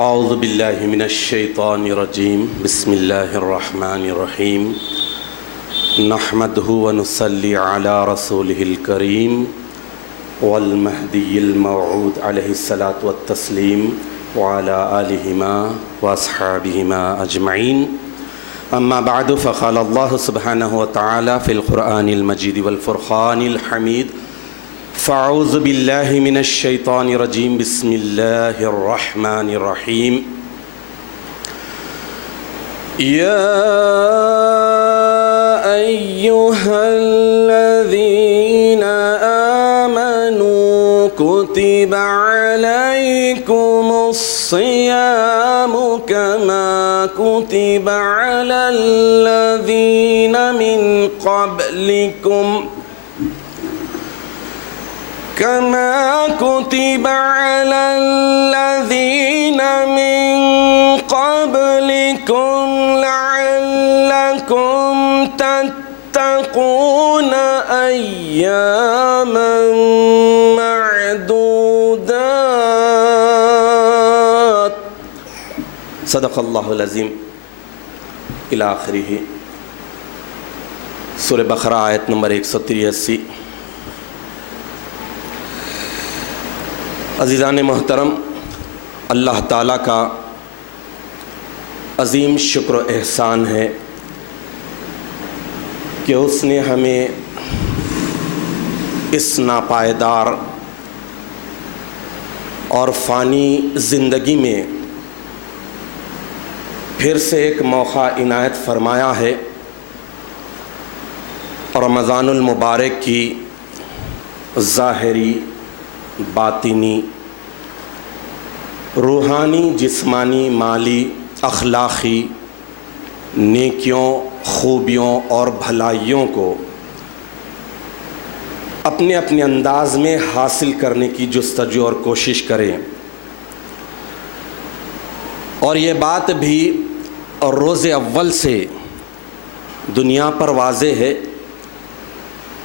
اعوذ باللہ من الشیطان الرجیم بسم اللہ الرحمن الرحیم نحمدہ ونصلی علی رسولہ الکریم والمہدی الموعود علیہ الصلاۃ والتسلیم وعلی آلہما واصحابہما اجمعین اما بعد فقال اللہ سبحانہ وتعالی فی القرآن المجید والفرقان الحمید فاعوذ باللہ من الشیطان الرجیم بسم اللہ الرحمن الرحیم یا ایہا الذین آمنوا کتب علیکم الصیام کما کتب علی الذین من قبلکم كما كتب على الذين من قبلكم لعلكم تتقون أياما معدودات صدق اللہ العظیم الی آخرہ۔ سورہ بقرہ آیت نمبر 183۔ عزیزان محترم، اللہ تعالیٰ کا عظیم شکر و احسان ہے کہ اس نے ہمیں اس ناپائیدار اور فانی زندگی میں پھر سے ایک موقع عنایت فرمایا ہے اور رمضان المبارک کی ظاہری، باطنی، روحانی، جسمانی، مالی، اخلاقی نیکیوں، خوبیوں اور بھلائیوں کو اپنے اپنے انداز میں حاصل کرنے کی جستجو اور کوشش کریں۔ اور یہ بات بھی روز اول سے دنیا پر واضح ہے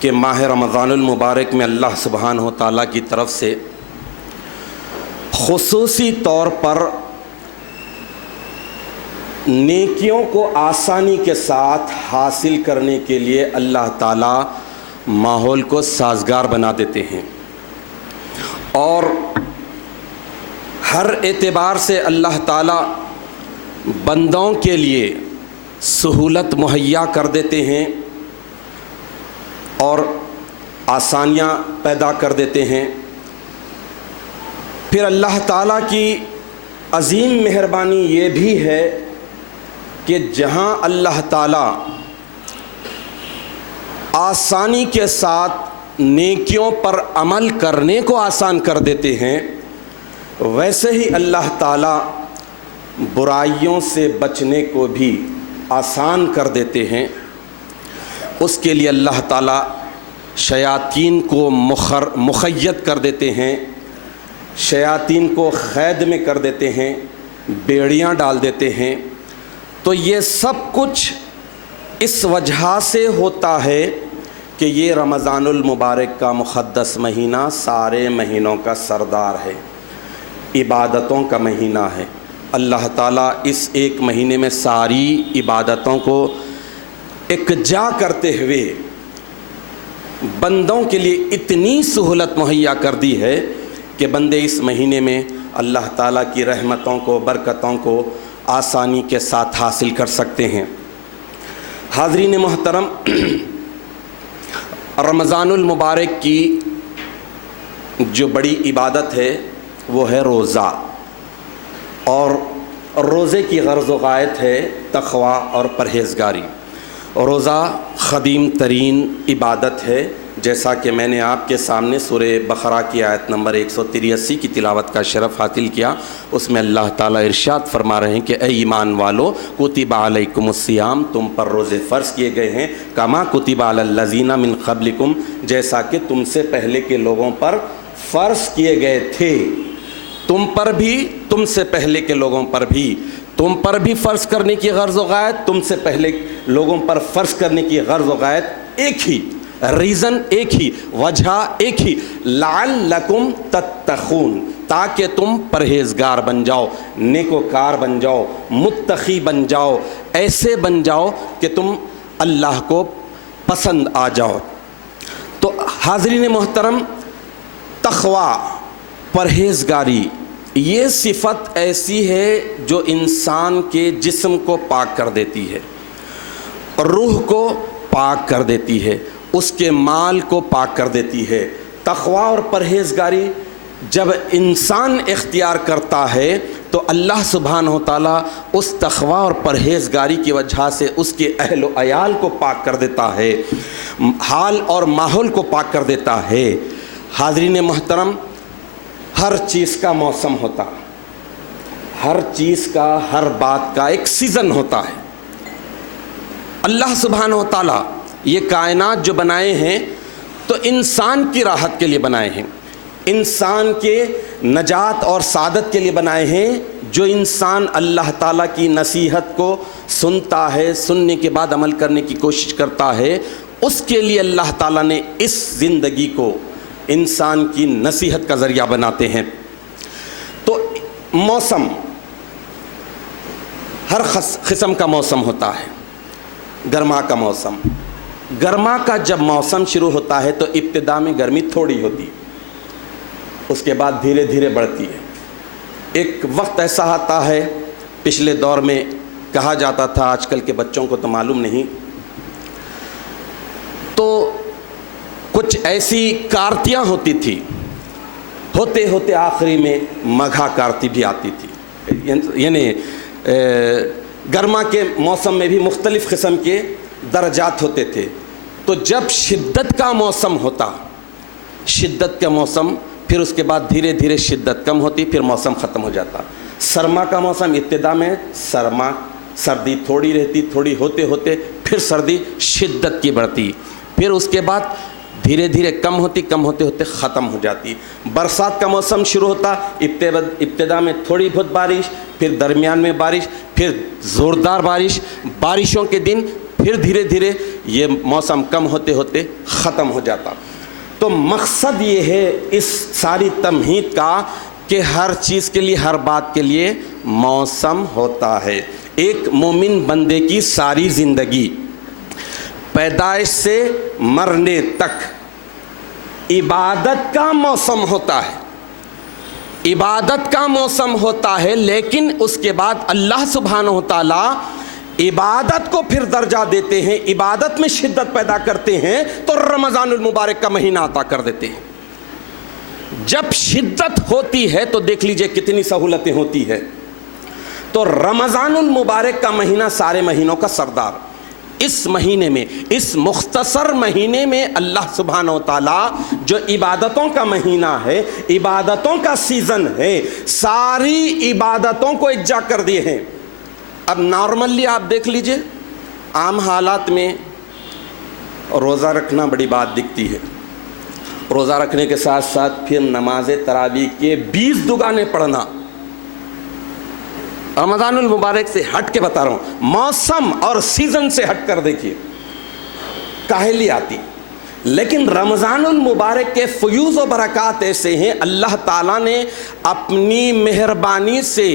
کہ ماہ رمضان المبارک میں اللہ سبحانہ و تعالیٰ کی طرف سے خصوصی طور پر نیکیوں کو آسانی کے ساتھ حاصل کرنے کے لیے اللہ تعالیٰ ماحول کو سازگار بنا دیتے ہیں، اور ہر اعتبار سے اللہ تعالیٰ بندوں کے لیے سہولت مہیا کر دیتے ہیں اور آسانیاں پیدا کر دیتے ہیں۔ پھر اللہ تعالیٰ کی عظیم مہربانی یہ بھی ہے کہ جہاں اللہ تعالیٰ آسانی کے ساتھ نیکیوں پر عمل کرنے کو آسان کر دیتے ہیں، ویسے ہی اللہ تعالیٰ برائیوں سے بچنے کو بھی آسان کر دیتے ہیں۔ اس کے لیے اللہ تعالیٰ شیاطین کو مقید کر دیتے ہیں، شیاطین کو قید میں کر دیتے ہیں، بیڑیاں ڈال دیتے ہیں۔ تو یہ سب کچھ اس وجہ سے ہوتا ہے کہ یہ رمضان المبارک کا مقدس مہینہ سارے مہینوں کا سردار ہے، عبادتوں کا مہینہ ہے۔ اللہ تعالیٰ اس ایک مہینے میں ساری عبادتوں کو اکجا کرتے ہوئے بندوں کے لیے اتنی سہولت مہیا کر دی ہے کہ بندے اس مہینے میں اللہ تعالیٰ کی رحمتوں کو، برکتوں کو آسانی کے ساتھ حاصل کر سکتے ہیں۔ حاضرین محترم، رمضان المبارک کی جو بڑی عبادت ہے وہ ہے روزہ، اور روزے کی غرض و غایت ہے تقوی اور پرہیزگاری۔ روزہ قدیم ترین عبادت ہے، جیسا کہ میں نے آپ کے سامنے سورہ بقرہ کی آیت نمبر 183 کی تلاوت کا شرف حاصل کیا۔ اس میں اللہ تعالیٰ ارشاد فرما رہے ہیں کہ اے ایمان والو، کتب علیکم الصیام، تم پر روزے فرض کیے گئے ہیں، کما کتب علی الذین من قبلکم، جیسا کہ تم سے پہلے کے لوگوں پر فرض کیے گئے تھے۔ تم پر بھی، تم سے پہلے کے لوگوں پر بھی، تم پر بھی فرض کرنے کی غرض و غایت، تم سے پہلے لوگوں پر فرض کرنے کی غرض و غایت ایک ہی، ریزن ایک ہی، وجہ ایک ہی، لعلکم تتقون، تاکہ تم پرہیزگار بن جاؤ، نیکوکار بن جاؤ، متقی بن جاؤ، ایسے بن جاؤ کہ تم اللہ کو پسند آ جاؤ۔ تو حاضرین محترم، تقویٰ، پرہیزگاری، یہ صفت ایسی ہے جو انسان کے جسم کو پاک کر دیتی ہے، روح کو پاک کر دیتی ہے، اس کے مال کو پاک کر دیتی ہے۔ تقویٰ اور پرہیزگاری جب انسان اختیار کرتا ہے تو اللہ سبحانہ و تعالیٰ اس تقویٰ اور پرہیزگاری کی وجہ سے اس کے اہل و عیال کو پاک کر دیتا ہے، حال اور ماحول کو پاک کر دیتا ہے۔ حاضرین محترم، ہر چیز کا موسم ہوتا، ہر چیز کا، ہر بات کا ایک سیزن ہوتا ہے۔ اللہ سبحانہ و تعالیٰ یہ کائنات جو بنائے ہیں تو انسان کی راحت کے لیے بنائے ہیں، انسان کے نجات اور سعادت کے لیے بنائے ہیں۔ جو انسان اللہ تعالیٰ کی نصیحت کو سنتا ہے، سننے کے بعد عمل کرنے کی کوشش کرتا ہے، اس کے لیے اللہ تعالیٰ نے اس زندگی کو انسان کی نصیحت کا ذریعہ بناتے ہیں۔ تو موسم، ہر قسم کا موسم ہوتا ہے۔ گرما کا موسم، گرما کا جب موسم شروع ہوتا ہے تو ابتدا میں گرمی تھوڑی ہوتی، اس کے بعد دھیرے دھیرے بڑھتی ہے۔ ایک وقت ایسا آتا ہے، پچھلے دور میں کہا جاتا تھا، آج کل کے بچوں کو تو معلوم نہیں، تو کچھ ایسی کارتیاں ہوتی تھی، ہوتے ہوتے آخری میں مگھا کارتی بھی آتی تھی۔ یعنی گرما کے موسم میں بھی مختلف قسم کے درجات ہوتے تھے۔ تو جب شدت کا موسم ہوتا، شدت کا موسم، پھر اس کے بعد دھیرے دھیرے شدت کم ہوتی، پھر موسم ختم ہو جاتا۔ سرما کا موسم، ابتدا میں سرما، سردی تھوڑی رہتی، تھوڑی ہوتے ہوتے پھر سردی شدت کی بڑھتی، پھر اس کے بعد دھیرے دھیرے کم ہوتی، کم ہوتے ہوتے ختم ہو جاتی۔ برسات کا موسم شروع ہوتا، ابتدا میں تھوڑی بہت بارش، پھر درمیان میں بارش، پھر زوردار بارش، بارشوں کے دن، پھر دھیرے دھیرے یہ موسم کم ہوتے ہوتے ختم ہو جاتا۔ تو مقصد یہ ہے اس ساری تمہید کا کہ ہر چیز کے لیے، ہر بات کے لیے موسم ہوتا ہے۔ ایک مومن بندے کی ساری زندگی، پیدائش سے مرنے تک، عبادت کا موسم ہوتا ہے، عبادت کا موسم ہوتا ہے، لیکن اس کے بعد اللہ سبحانہ و تعالیٰ عبادت کو پھر درجہ دیتے ہیں، عبادت میں شدت پیدا کرتے ہیں تو رمضان المبارک کا مہینہ عطا کر دیتے ہیں۔ جب شدت ہوتی ہے تو دیکھ لیجئے کتنی سہولتیں ہوتی ہے۔ تو رمضان المبارک کا مہینہ سارے مہینوں کا سردار، اس مہینے میں، اس مختصر مہینے میں اللہ سبحانہ و تعالیٰ جو عبادتوں کا مہینہ ہے، عبادتوں کا سیزن ہے، ساری عبادتوں کو اجرا کر دیے ہیں۔ اب نارملی آپ دیکھ لیجئے، عام حالات میں روزہ رکھنا بڑی بات دکھتی ہے، روزہ رکھنے کے ساتھ ساتھ پھر نماز تراویح کے 20 دگانے پڑھنا۔ رمضان المبارک سے ہٹ کے بتا رہا ہوں، موسم اور سیزن سے ہٹ کر دیکھیے، کاہلی آتی۔ لیکن رمضان المبارک کے فیوز و برکات ایسے ہیں، اللہ تعالیٰ نے اپنی مہربانی سے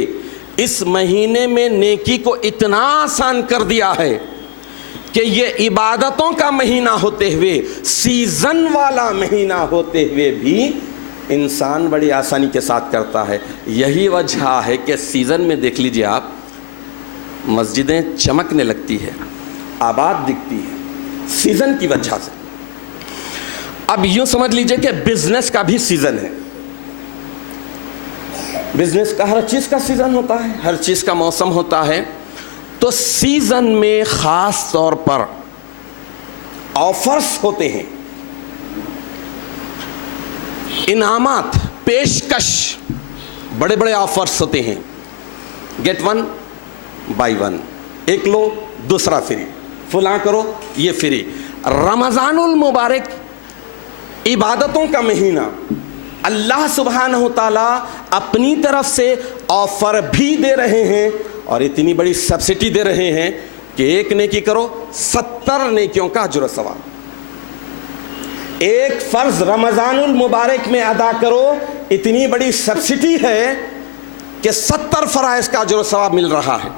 اس مہینے میں نیکی کو اتنا آسان کر دیا ہے کہ یہ عبادتوں کا مہینہ ہوتے ہوئے، سیزن والا مہینہ ہوتے ہوئے بھی انسان بڑی آسانی کے ساتھ کرتا ہے۔ یہی وجہ ہے کہ سیزن میں دیکھ لیجئے آپ، مسجدیں چمکنے لگتی ہے، آباد دکھتی ہے، سیزن کی وجہ سے۔ اب یوں سمجھ لیجئے کہ بزنس کا بھی سیزن ہے، بزنس کا ہر چیز کا سیزن ہوتا ہے، ہر چیز کا موسم ہوتا ہے۔ تو سیزن میں خاص طور پر آفرز ہوتے ہیں، انعامات، پیشکش، بڑے بڑے آفرز ہوتے ہیں، گیٹ 1 بائی 1، ایک لو دوسرا فری، فلاں کرو یہ فری۔ رمضان المبارک عبادتوں کا مہینہ، اللہ سبحانہ و تعالیٰ اپنی طرف سے آفر بھی دے رہے ہیں اور اتنی بڑی سبسڈی دے رہے ہیں کہ ایک نیکی کرو 70 نیکیوں کا اجر و ثواب۔ ایک فرض رمضان المبارک میں ادا کرو، اتنی بڑی سبسڈی ہے کہ 70 فرائض کا اجر و ثواب مل رہا ہے۔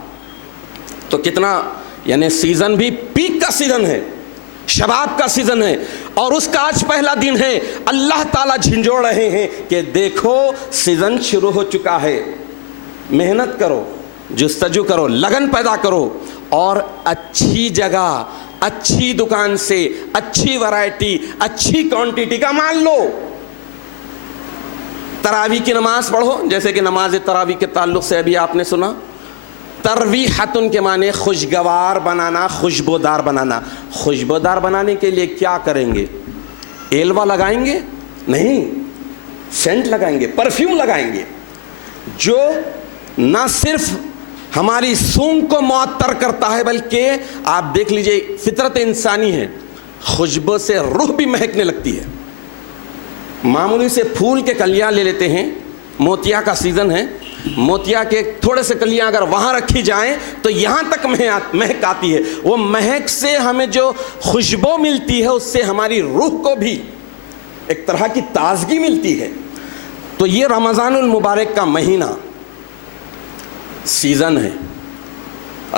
تو کتنا، یعنی سیزن بھی پیک کا سیزن ہے، شباب کا سیزن ہے، اور اس کا آج پہلا دن ہے۔ اللہ تعالیٰ جھنجھوڑ رہے ہیں کہ دیکھو سیزن شروع ہو چکا ہے، محنت کرو، جستجو کرو، لگن پیدا کرو، اور اچھی جگہ، اچھی دکان سے اچھی ورائٹی، اچھی کوانٹٹی کا مال لو۔ تراویح کی نماز پڑھو، جیسے کہ نماز تراویح کے تعلق سے ابھی آپ نے سنا، ترویحتن کے معنی خوشگوار بنانا، خوشبودار بنانا۔ خوشبودار بنانے کے لیے کیا کریں گے؟ ایلوا لگائیں گے؟ نہیں، سینٹ لگائیں گے، پرفیوم لگائیں گے، جو نہ صرف ہماری سونگ کو معطر کرتا ہے، بلکہ آپ دیکھ لیجئے فطرت انسانی ہے، خوشبو سے روح بھی مہکنے لگتی ہے۔ معمولی سے پھول کے کلیاں لے لیتے ہیں، موتیا کا سیزن ہے، موتیا کے تھوڑے سے کلیاں اگر وہاں رکھی جائیں تو یہاں تک مہک آتی ہے۔ وہ مہک سے ہمیں جو خوشبو ملتی ہے، اس سے ہماری روح کو بھی ایک طرح کی تازگی ملتی ہے۔ تو یہ رمضان المبارک کا مہینہ سیزن ہے،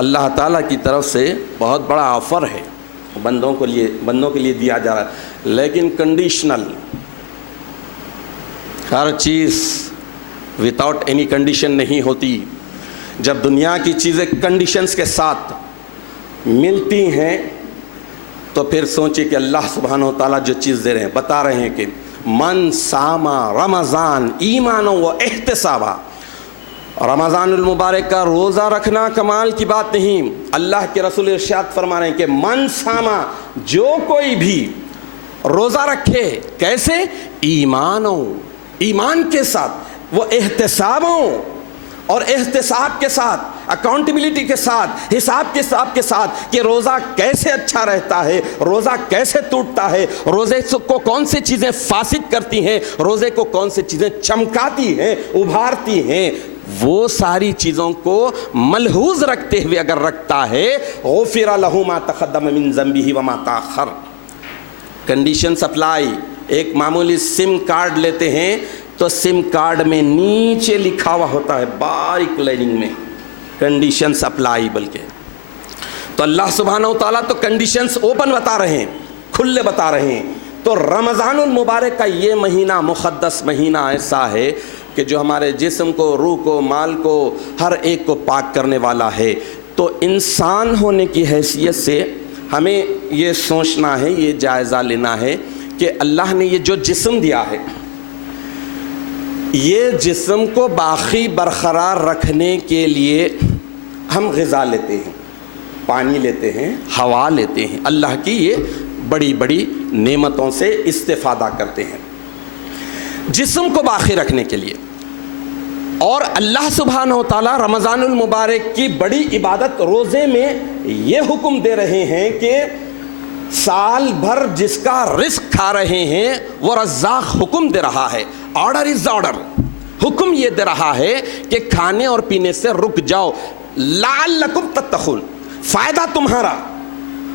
اللہ تعالیٰ کی طرف سے بہت بڑا آفر ہے، بندوں کے لیے دیا جا رہا ہے، لیکن کنڈیشنل۔ ہر چیز وداؤٹ اینی کنڈیشن نہیں ہوتی۔ جب دنیا کی چیزیں کنڈیشنز کے ساتھ ملتی ہیں تو پھر سوچیں کہ اللہ سبحانہ و تعالیٰ جو چیز دے رہے ہیں، بتا رہے ہیں کہ من ساما رمضان ایمانا و احتسابا۔ رمضان المبارک کا روزہ رکھنا کمال کی بات نہیں، اللہ کے رسول ارشاد فرما رہے ہیں کہ من ساما، جو کوئی بھی روزہ رکھے، کیسے؟ ایمان کے ساتھ، وہ احتسابوں اور احتساب کے ساتھ، اکاؤنٹیبلٹی کے ساتھ، حساب کے ساتھ کہ روزہ کیسے اچھا رہتا ہے، روزہ کیسے ٹوٹتا ہے، روزے کو کون سی چیزیں فاسد کرتی ہیں، روزے کو کون سی چیزیں چمکاتی ہیں، ابھارتی ہیں، وہ ساری چیزوں کو ملحوظ رکھتے ہوئے اگر رکھتا ہے، غفر لہ ما تقدم من ذنبہ وما تاخر۔ کنڈیشن سپلائی، ایک معمولی سم کارڈ لیتے ہیں تو سم کارڈ میں نیچے لکھا ہوا ہوتا ہے باریک لائننگ میں کنڈیشن سپلائی، بلکہ تو اللہ سبحانہ و تعالیٰ تو کنڈیشنز اوپن بتا رہے ہیں، کھلے بتا رہے ہیں۔ تو رمضان المبارک کا یہ مہینہ، مقدس مہینہ ایسا ہے کہ جو ہمارے جسم کو، روح کو، مال کو، ہر ایک کو پاک کرنے والا ہے۔ تو انسان ہونے کی حیثیت سے ہمیں یہ سوچنا ہے، یہ جائزہ لینا ہے کہ اللہ نے یہ جو جسم دیا ہے، یہ جسم کو باقی برقرار رکھنے کے لیے ہم غذا لیتے ہیں، پانی لیتے ہیں، ہوا لیتے ہیں، اللہ کی یہ بڑی بڑی نعمتوں سے استفادہ کرتے ہیں جسم کو باقی رکھنے کے لیے۔ اور اللہ سبحانہ و تعالیٰ رمضان المبارک کی بڑی عبادت روزے میں یہ حکم دے رہے ہیں کہ سال بھر جس کا رزق کھا رہے ہیں وہ رزاق حکم دے رہا ہے، آرڈر از آرڈر، حکم یہ دے رہا ہے کہ کھانے اور پینے سے رک جاؤ، لعلکم تتقون، فائدہ تمہارا،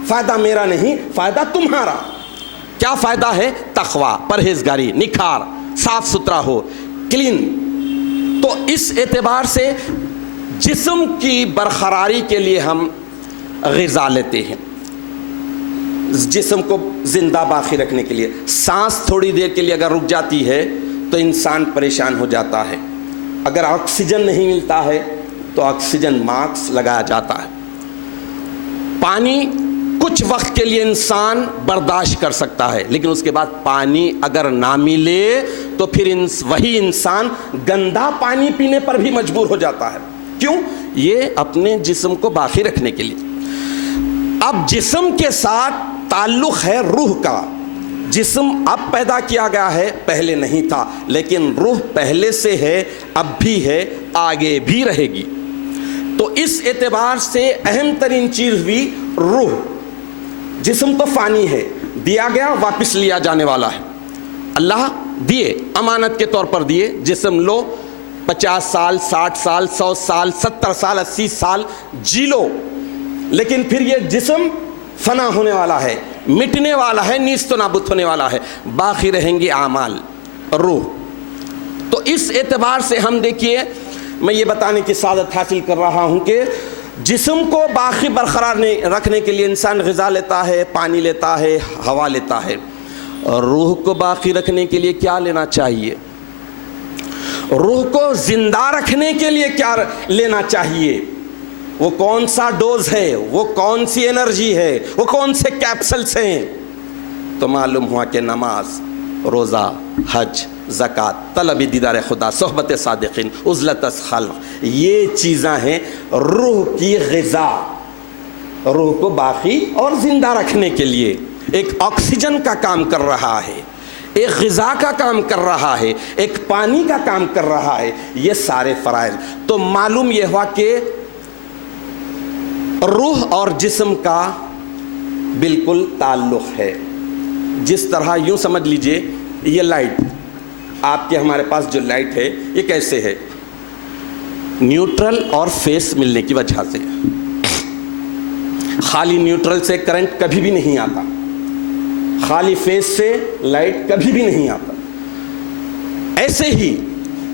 فائدہ میرا نہیں، فائدہ تمہارا۔ کیا فائدہ ہے؟ تقوی، پرہیزگاری، نکھار، صاف ستھرا ہو، کلین۔ تو اس اعتبار سے جسم کی برقراری کے لیے ہم غذا لیتے ہیں، جسم کو زندہ باقی رکھنے کے لیے۔ سانس تھوڑی دیر کے لیے اگر رک جاتی ہے تو انسان پریشان ہو جاتا ہے، اگر آکسیجن نہیں ملتا ہے تو آکسیجن ماسک لگایا جاتا ہے۔ پانی کچھ وقت کے لیے انسان برداشت کر سکتا ہے، لیکن اس کے بعد پانی اگر نہ ملے تو پھر وہی انسان گندا پانی پینے پر بھی مجبور ہو جاتا ہے۔ کیوں؟ یہ اپنے جسم کو باقی رکھنے کے لیے۔ اب جسم کے ساتھ تعلق ہے روح کا۔ جسم اب پیدا کیا گیا ہے، پہلے نہیں تھا، لیکن روح پہلے سے ہے، اب بھی ہے، آگے بھی رہے گی۔ تو اس اعتبار سے اہم ترین چیز بھی روح۔ جسم تو فانی ہے، دیا گیا واپس لیا جانے والا ہے، اللہ دیے، امانت کے طور پر دیے، جسم لو، 50 سال، 60 سال، 100 سال، 70 سال، 80 سال جی لو، لیکن پھر یہ جسم فنا ہونے والا ہے۔ مٹنے والا ہے، نیست و نابود ہونے والا ہے، باقی رہیں گے اعمال، روح۔ تو اس اعتبار سے ہم دیکھیے، میں یہ بتانے کی سعادت حاصل کر رہا ہوں کہ جسم کو باقی برقرار رکھنے کے لیے انسان غذا لیتا ہے، پانی لیتا ہے، ہوا لیتا ہے، اور روح کو باقی رکھنے کے لیے کیا لینا چاہیے؟ روح کو زندہ رکھنے کے لیے کیا لینا چاہیے؟ وہ کون سا ڈوز ہے، وہ کون سی انرجی ہے، وہ کون سے کیپسلز ہیں؟ تو معلوم ہوا کہ نماز، روزہ، حج، زکوٰۃ، طلب دیدار خدا، صحبت صادقین، عزلت از خلق، یہ چیزاں ہیں روح کی غذا، روح کو باقی اور زندہ رکھنے کے لیے۔ ایک آکسیجن کا کام کر رہا ہے، ایک غذا کا کام کر رہا ہے، ایک پانی کا کام کر رہا ہے، یہ سارے فرائض۔ تو معلوم یہ ہوا کہ روح اور جسم کا بالکل تعلق ہے۔ جس طرح یوں سمجھ لیجئے، یہ لائٹ، آپ کے ہمارے پاس جو لائٹ ہے یہ کیسے ہے؟ نیوٹرل اور فیس ملنے کی وجہ سے۔ خالی نیوٹرل سے کرنٹ کبھی بھی نہیں آتا، خالی فیس سے لائٹ کبھی بھی نہیں آتا۔ ایسے ہی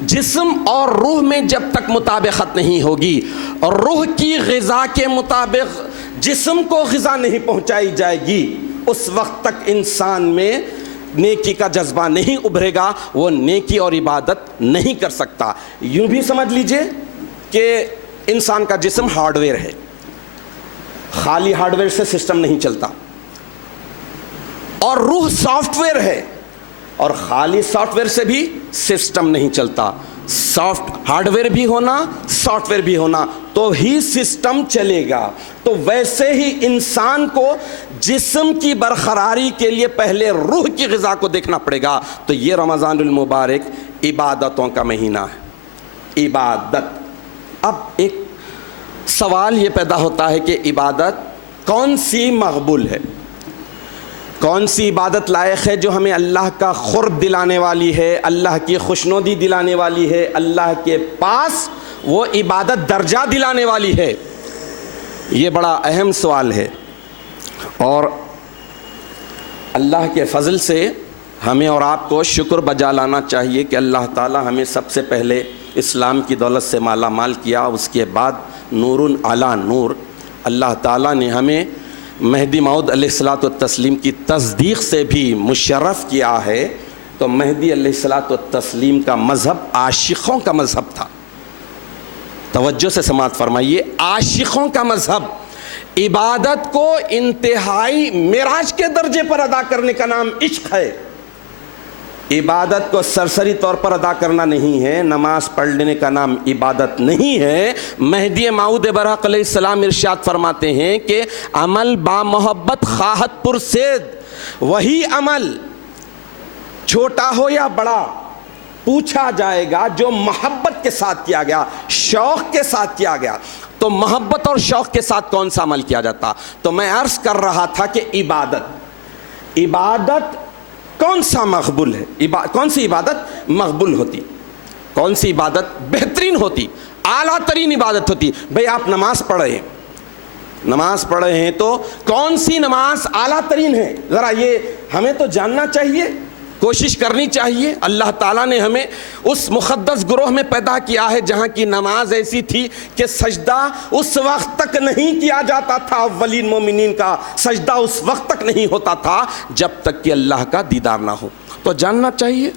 جسم اور روح میں جب تک مطابقت نہیں ہوگی اور روح کی غذا کے مطابق جسم کو غذا نہیں پہنچائی جائے گی، اس وقت تک انسان میں نیکی کا جذبہ نہیں ابھرے گا، وہ نیکی اور عبادت نہیں کر سکتا۔ یوں بھی سمجھ لیجئے کہ انسان کا جسم ہارڈ ویئر ہے، خالی ہارڈ ویئر سے سسٹم نہیں چلتا، اور روح سافٹ ویئر ہے، اور خالی سافٹ ویئر سے بھی سسٹم نہیں چلتا۔ ہارڈ ویئر بھی ہونا، سافٹ ویئر بھی ہونا، تو ہی سسٹم چلے گا۔ تو ویسے ہی انسان کو جسم کی برقراری کے لیے پہلے روح کی غذا کو دیکھنا پڑے گا۔ تو یہ رمضان المبارک عبادتوں کا مہینہ ہے، عبادت۔ اب ایک سوال یہ پیدا ہوتا ہے کہ عبادت کون سی مقبول ہے، کون سی عبادت لائق ہے جو ہمیں اللہ کا قرب دلانے والی ہے، اللہ کی خوشنودی دلانے والی ہے، اللہ کے پاس وہ عبادت درجہ دلانے والی ہے؟ یہ بڑا اہم سوال ہے، اور اللہ کے فضل سے ہمیں اور آپ کو شکر بجا لانا چاہیے کہ اللہ تعالی ہمیں سب سے پہلے اسلام کی دولت سے مالا مال کیا، اس کے بعد نور علی نور اللہ تعالیٰ نے ہمیں مہدی موعود علیہ الصلاۃ والتسلیم کی تصدیق سے بھی مشرف کیا ہے۔ تو مہدی علیہ الصلاۃ والتسلیم کا مذہب عاشقوں کا مذہب تھا۔ توجہ سے سماعت فرمائیے، عاشقوں کا مذہب عبادت کو انتہائی معراج کے درجے پر ادا کرنے کا نام عشق ہے۔ عبادت کو سرسری طور پر ادا کرنا نہیں ہے، نماز پڑھ لینے کا نام عبادت نہیں ہے۔ مہدی موعود برحق علیہ السلام ارشاد فرماتے ہیں کہ عمل با محبت خواہت پرسید، وہی عمل چھوٹا ہو یا بڑا پوچھا جائے گا جو محبت کے ساتھ کیا گیا، شوق کے ساتھ کیا گیا۔ تو محبت اور شوق کے ساتھ کون سا عمل کیا جاتا؟ تو میں عرض کر رہا تھا کہ عبادت کون سا مقبول ہے، کون سی عبادت مقبول ہوتی، کون سی عبادت بہترین ہوتی، اعلیٰ ترین عبادت ہوتی؟ بھئی آپ نماز پڑھ رہے ہیں تو کون سی نماز اعلیٰ ترین ہے؟ ذرا یہ ہمیں تو جاننا چاہیے، کوشش کرنی چاہیے۔ اللہ تعالیٰ نے ہمیں اس مقدس گروہ میں پیدا کیا ہے جہاں کی نماز ایسی تھی کہ سجدہ اس وقت تک نہیں کیا جاتا تھا، اولین مومنین کا سجدہ اس وقت تک نہیں ہوتا تھا جب تک کہ اللہ کا دیدار نہ ہو۔ تو جاننا چاہیے،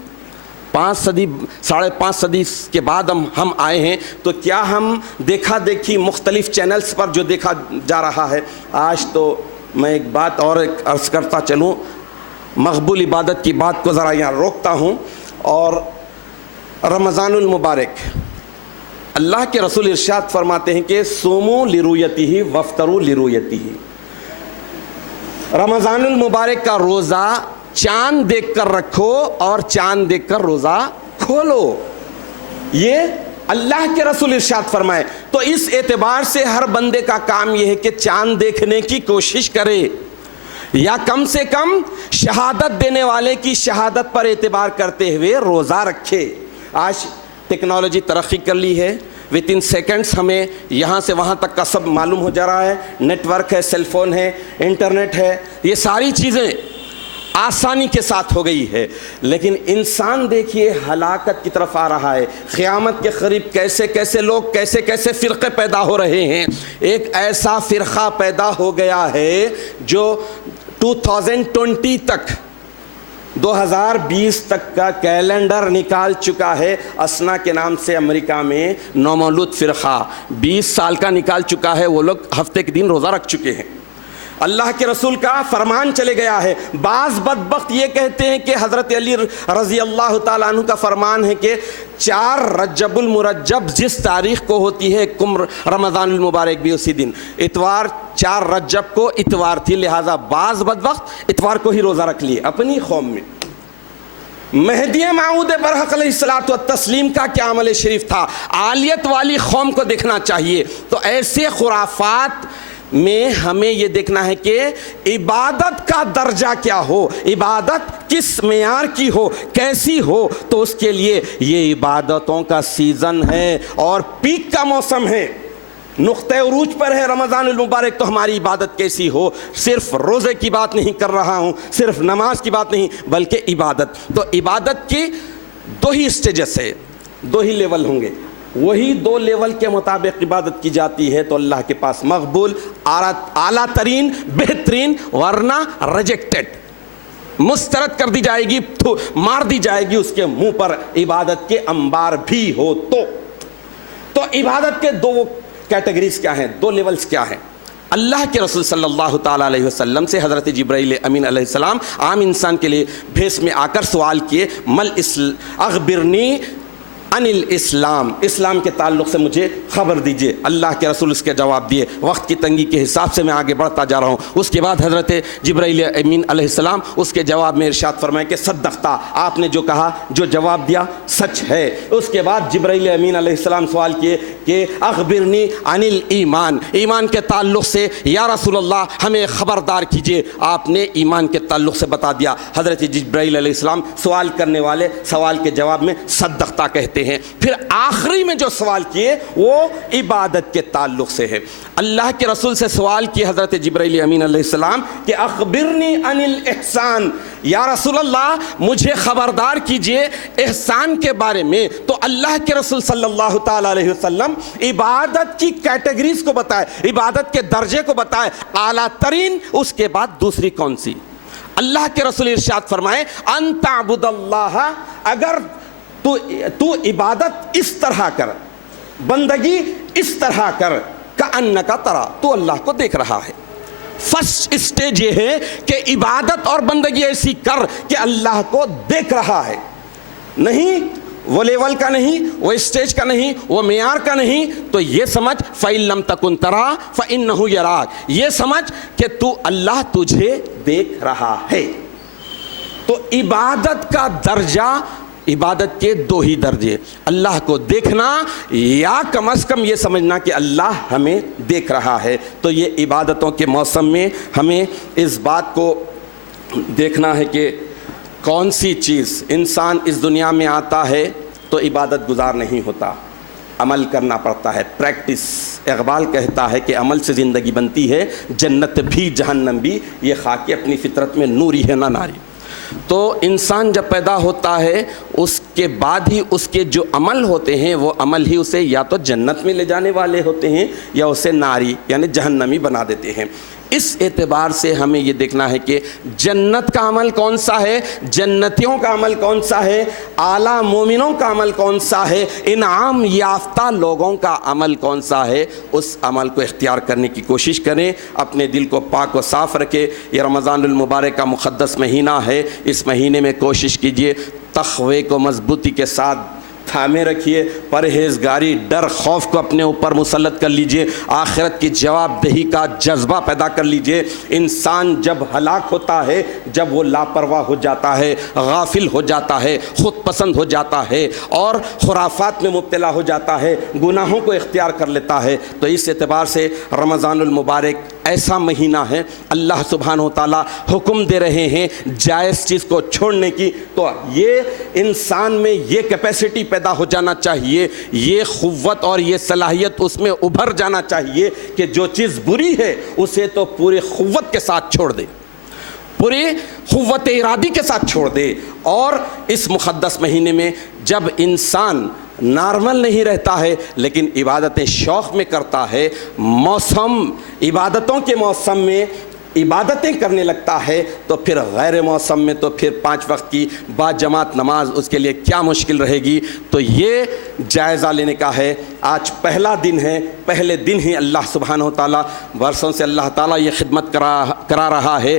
5 صدی 5.5 صدی کے بعد ہم آئے ہیں، تو کیا ہم دیکھا دیکھی مختلف چینلز پر جو دیکھا جا رہا ہے؟ آج تو میں ایک بات اور عرض کرتا چلوں، مقبول عبادت کی بات کو ذرا یہاں روکتا ہوں، اور رمضان المبارک اللہ کے رسول ارشاد فرماتے ہیں کہ صوموا لرؤیتہ وافطروا لرؤیتہ۔ رمضان المبارک کا روزہ چاند دیکھ کر رکھو اور چاند دیکھ کر روزہ کھولو، یہ اللہ کے رسول ارشاد فرمائے۔ تو اس اعتبار سے ہر بندے کا کام یہ ہے کہ چاند دیکھنے کی کوشش کرے، یا کم سے کم شہادت دینے والے کی شہادت پر اعتبار کرتے ہوئے روزہ رکھے۔ آج ٹیکنالوجی ترقی کر لی ہے، وتھ ان سیکنڈس ہمیں یہاں سے وہاں تک کا سب معلوم ہو جا رہا ہے. نیٹ ورک ہے, سیل فون ہے, انٹرنیٹ ہے, یہ ساری چیزیں آسانی کے ساتھ ہو گئی ہے. لیکن انسان دیکھیے ہلاکت کی طرف آ رہا ہے. قیامت کے قریب کیسے کیسے لوگ, کیسے کیسے فرقے پیدا ہو رہے ہیں. ایک ایسا فرقہ پیدا ہو گیا ہے جو 2020 تک, 2020 تک کا کیلنڈر نکال چکا ہے. اسنا کے نام سے امریکہ میں نومولود فرقہ 20 سال کا نکال چکا ہے. وہ لوگ ہفتے کے دن روزہ رکھ چکے ہیں. اللہ کے رسول کا فرمان چلے گیا ہے. بعض بدبخت یہ کہتے ہیں کہ حضرت علی رضی اللہ تعالیٰ عنہ کا فرمان ہے کہ 4 رجب المرجب جس تاریخ کو ہوتی ہے رمضان المبارک بھی اسی دن, اتوار 4 رجب کو اتوار تھی, لہٰذا بعض بدبخت اتوار کو ہی روزہ رکھ لیے اپنی قوم میں. مہدی موعود برحق علیہ الصلوۃ والتسلیم کا کیا عمل شریف تھا. عالیت والی قوم کو دیکھنا چاہیے. تو ایسے خرافات میں ہمیں یہ دیکھنا ہے کہ عبادت کا درجہ کیا ہو, عبادت کس معیار کی ہو, کیسی ہو. تو اس کے لیے یہ عبادتوں کا سیزن ہے اور پیک کا موسم ہے, نقطہ عروج پر ہے رمضان المبارک. تو ہماری عبادت کیسی ہو. صرف روزے کی بات نہیں کر رہا ہوں, صرف نماز کی بات نہیں, بلکہ عبادت. تو عبادت کی 2 ہی سٹیجز ہے, 2 ہی لیول ہوں گے. وہی 2 لیول کے مطابق عبادت کی جاتی ہے تو اللہ کے پاس مقبول, اعلیٰ ترین, بہترین, ورنہ ریجیکٹڈ, مسترد کر دی جائے گی, مار دی جائے گی اس کے منہ پر. عبادت کے انبار بھی ہو تو عبادت کے 2 کیٹیگریز کیا ہیں, 2 لیولز کیا ہیں. اللہ کے رسول صلی اللہ تعالیٰ علیہ وسلم سے حضرت جبرائیل امین علیہ السلام عام انسان کے لیے بھیس میں آ کر سوال کیے, اخبرنی ان الاسلام, اسلام کے تعلق سے مجھے خبر دیجئے. اللہ کے رسول اس کے جواب دیے. وقت کی تنگی کے حساب سے میں آگے بڑھتا جا رہا ہوں. اس کے بعد حضرت جبرائیل امین علیہ السلام اس کے جواب میں ارشاد فرمائے کہ صدقتا, آپ نے جو کہا, جو جواب دیا سچ ہے. اس کے بعد جبرائیل امین علیہ السلام سوال کیے کہ اخبرنی عن الایمان, ایمان کے تعلق سے یا رسول اللہ ہمیں خبردار کیجئے. آپ نے ایمان کے تعلق سے بتا دیا. حضرت جبرائیل علیہ السلام سوال کرنے والے سوال کے جواب میں صدقتا کہتے ہیں. پھر آخری میں جو سوال کیے وہ عبادت کے تعلق سے ہے. اللہ کے رسول سے سوال کیے حضرت جبرائیل امین علیہ السلام کہ اخبرنی عن الاحسان, یا رسول اللہ مجھے خبردار کیجئے احسان کے بارے میں. تو اللہ کے رسول صلی اللہ تعالیٰ علیہ وسلم عبادت کی کیٹیگریز کو بتائے, عبادت کے درجے کو بتائے, اعلیٰ ترین, اس کے بعد دوسری کون سی. اللہ کے رسول ارشاد فرمائے ان تعبد اللہ, اگر تو عبادت اس طرح کر, بندگی اس طرح کر, کأنک ترا, تو اللہ کو دیکھ رہا ہے. فرسٹ اسٹیج یہ ہے کہ عبادت اور بندگی ایسی کر کہ اللہ کو دیکھ رہا ہے. نہیں وہ لیول کا نہیں, وہ اسٹیج کا نہیں, وہ معیار کا نہیں. تو یہ سمجھ فَإِن لَمْ تَكُنْ تَرَى فَإِنَّهُ يَرَاكَ, یہ سمجھ کہ تو اللہ تجھے دیکھ رہا ہے. تو عبادت کا درجہ, عبادت کے 2 ہی درجے, اللہ کو دیکھنا یا کم از کم یہ سمجھنا کہ اللہ ہمیں دیکھ رہا ہے. تو یہ عبادتوں کے موسم میں ہمیں اس بات کو دیکھنا ہے کہ کون سی چیز. انسان اس دنیا میں آتا ہے تو عبادت گزار نہیں ہوتا, عمل کرنا پڑتا ہے, پریکٹس. اقبال کہتا ہے کہ عمل سے زندگی بنتی ہے, جنت بھی جہنم بھی, یہ خاک اپنی فطرت میں نوری ہے نہ ناری. تو انسان جب پیدا ہوتا ہے اس کے بعد ہی اس کے جو عمل ہوتے ہیں وہ عمل ہی اسے یا تو جنت میں لے جانے والے ہوتے ہیں یا اسے ناری یعنی جہنمی بنا دیتے ہیں. اس اعتبار سے ہمیں یہ دیکھنا ہے کہ جنت کا عمل کون سا ہے, جنتیوں کا عمل کون سا ہے, اعلیٰ مومنوں کا عمل کون سا ہے, انعام یافتہ لوگوں کا عمل کون سا ہے. اس عمل کو اختیار کرنے کی کوشش کریں, اپنے دل کو پاک و صاف رکھیں. یہ رمضان المبارک کا مقدس مہینہ ہے, اس مہینے میں کوشش کیجئے تقوی کو مضبوطی کے ساتھ تھامے رکھیے, پرہیزگاری, ڈر, خوف کو اپنے اوپر مسلط کر لیجئے, آخرت کی جواب دہی کا جذبہ پیدا کر لیجئے. انسان جب ہلاک ہوتا ہے جب وہ لاپرواہ ہو جاتا ہے, غافل ہو جاتا ہے, خود پسند ہو جاتا ہے اور خرافات میں مبتلا ہو جاتا ہے, گناہوں کو اختیار کر لیتا ہے. تو اس اعتبار سے رمضان المبارک ایسا مہینہ ہے اللہ سبحانہ وتعالیٰ حکم دے رہے ہیں جائز چیز کو چھوڑنے کی، تو یہ انسان میں یہ کیپیسٹی پیدا ہو جانا چاہیے، یہ قوت اور یہ صلاحیت اس میں ابھر جانا چاہیے کہ جو چیز بری ہے اسے تو پوری قوت کے ساتھ چھوڑ دے، پوری قوت ارادی کے ساتھ چھوڑ دے۔ اور اس مقدس مہینے میں جب انسان نارمل نہیں رہتا ہے لیکن عبادتیں شوق میں کرتا ہے، عبادتوں کے موسم میں عبادتیں کرنے لگتا ہے، تو پھر غیر موسم میں تو پھر 5 وقت کی با جماعت نماز اس کے لیے کیا مشکل رہے گی۔ تو یہ جائزہ لینے کا ہے۔ آج پہلا دن ہے، پہلے دن ہی اللہ سبحانہ وتعالیٰ برسوں سے اللہ تعالیٰ یہ خدمت کرا رہا ہے۔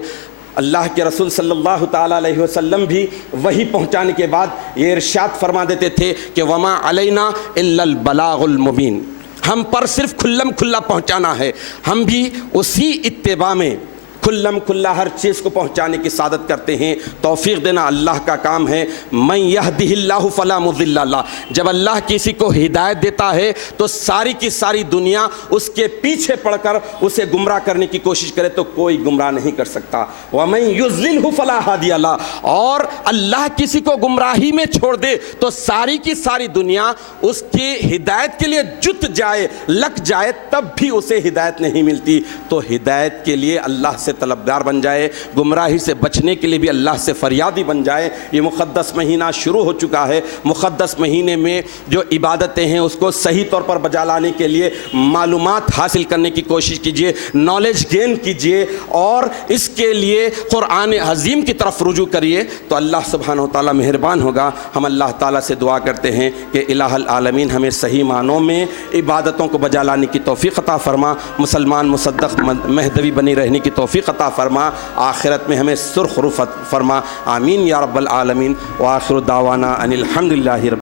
اللہ کے رسول صلی اللہ تعالیٰ علیہ وسلم بھی وحی پہنچانے کے بعد یہ ارشاد فرما دیتے تھے کہ وما علینا الا البلاغ المبین، ہم پر صرف کھلم کھلا پہنچانا ہے۔ ہم بھی اسی اتباع میں کھلم کھلا ہر چیز کو پہنچانے کی سعادت کرتے ہیں۔ توفیق دینا اللہ کا کام ہے۔ من یہدہ اللہ فلا مضل لہ، جب اللہ کسی کو ہدایت دیتا ہے تو ساری کی ساری دنیا اس کے پیچھے پڑ کر اسے گمراہ کرنے کی کوشش کرے تو کوئی گمراہ نہیں کر سکتا۔ ومن یضللہ فلا ہادی لہ، اور اللہ کسی کو گمراہی میں چھوڑ دے تو ساری کی ساری دنیا اس کی ہدایت کے لیے جت جائے، لگ جائے، تب بھی اسے ہدایت نہیں ملتی۔ تو ہدایت کے لیے اللہ سے طلبگار بن جائے، گمراہی سے بچنے کے لیے بھی اللہ سے فریادی بن جائے۔ یہ مقدس مہینہ شروع ہو چکا ہے۔ مقدس مہینے میں جو عبادتیں ہیں اس کو صحیح طور پر بجا لانے کے لیے معلومات حاصل کرنے کی کوشش کیجیے، نالج گین کیجیے، اور اس کے لیے قرآن عظیم کی طرف رجوع کریے تو اللہ سبحانہ وتعالیٰ مہربان ہوگا۔ ہم اللہ تعالیٰ سے دعا کرتے ہیں کہ الہ العالمین ہمیں صحیح معنوں میں عبادتوں کو بجا لانے کی توفیق عطا فرما، مسلمان مصدق مہدوی بنی رہنے کی توفیق عطا فرما، آخرت میں ہمیں سرخ رخ فرما، آمین یا رب العالمین۔ وآخر دعوانا ان الحمدللہ رب